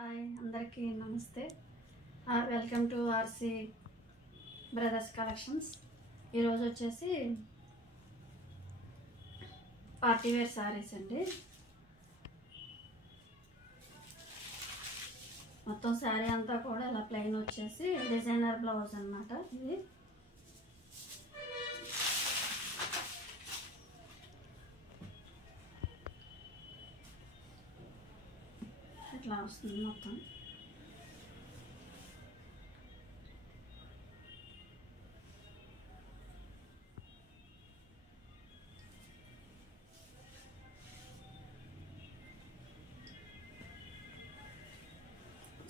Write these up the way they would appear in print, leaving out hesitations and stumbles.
Hi అందరికీ నమస్తే. Welcome to RC brothers collections. ఈరోజు వచ్చేసి పార్టీ వేర్ శారీస్ అండి. మొత్తం శారీ అంతా కూడా ఇలా ప్లెయిన్ వచ్చేసి డిజైనర్ బ్లౌజ్ అన్నమాట. ఇది ఇట్లా వస్తుంది మొత్తం.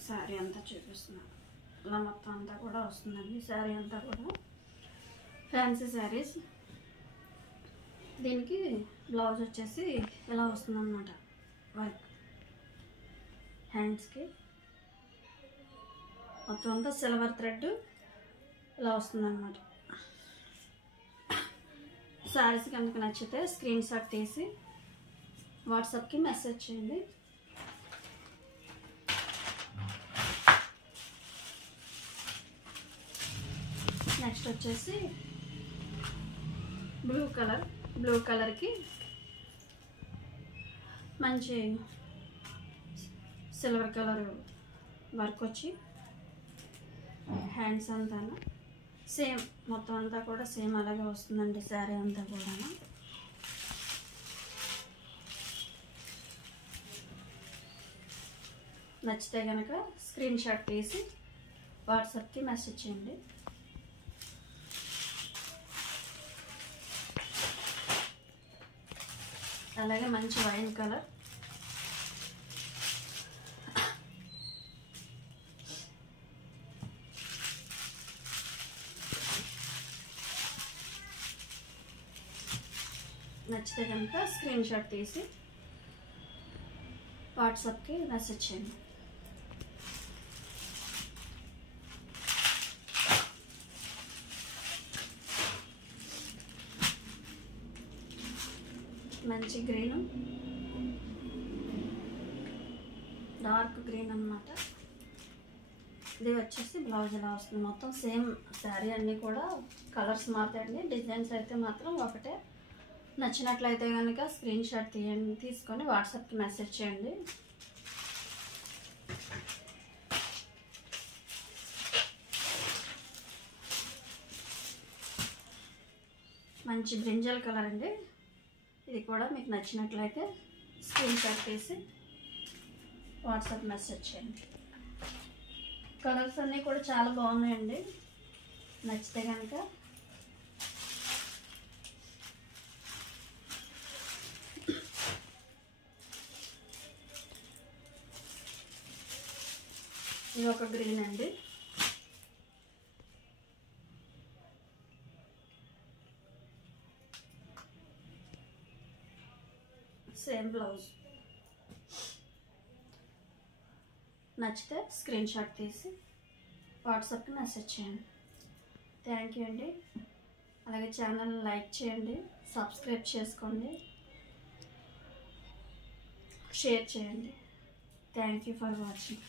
శారీ అంతా చూపిస్తున్నాను. ఇలా మొత్తం అంతా కూడా వస్తుందండి. శారీ అంతా కూడా ఫ్యాన్సీ శారీస్. దీనికి బ్లౌజ్ వచ్చేసి ఇలా వస్తుందన్నమాట. వర్క్ హ్యాండ్స్కి మొత్తం అంతా సిల్వర్ థ్రెడ్ ఇలా వస్తుందన్నమాట. శారీస్ కనుక నచ్చితే స్క్రీన్ షాట్ తీసి వాట్సాప్కి మెసేజ్ చేయండి. నెక్స్ట్ వచ్చేసి బ్లూ కలర్కి మంచి సిల్వర్ కలర్ వర్క్ వచ్చి హ్యాండ్స్ అంతా సేమ్ మొత్తం అంతా కూడా సేమ్ అలాగే వస్తుందండి. శారీ అంతా కూడా నచ్చితే కనుక స్క్రీన్ షాట్ తీసి వాట్సాప్కి మెసేజ్ చేయండి. అలాగే మంచి వైన్ కలర్, నచ్చితే కనుక స్క్రీన్ షాట్ తీసి వాట్సాప్కి మెసేజ్ చేయండి. మంచి గ్రీన్, డార్క్ గ్రీన్ అన్నమాట. ఇది వచ్చేసి బ్లౌజ్ ఇలా వస్తుంది. మొత్తం సేమ్ శారీ అన్నీ కూడా కలర్స్ మారుతాయండి. డిజైన్స్ అయితే మాత్రం ఒకటే. నచ్చినట్లయితే కనుక స్క్రీన్ షాట్ తీసుకొని వాట్సాప్కి మెసేజ్ చేయండి. మంచి బ్రింజల్ కలర్ అండి. ఇది కూడా మీకు నచ్చినట్లయితే స్క్రీన్ షాట్ తీసి వాట్సాప్ మెసేజ్ చేయండి. కలర్స్ అన్నీ కూడా చాలా బాగున్నాయండి. నచ్చితే కనుక ఇది ఒక గ్రీన్ అండి. Same blouse. నచ్చితే స్క్రీన్ షాట్ తీసి వాట్సాప్కి మెసేజ్ చేయండి. థ్యాంక్ యూ అండి. అలాగే ఛానల్ని లైక్ చేయండి, సబ్స్క్రైబ్ చేసుకోండి, షేర్ చేయండి. Thank you for watching.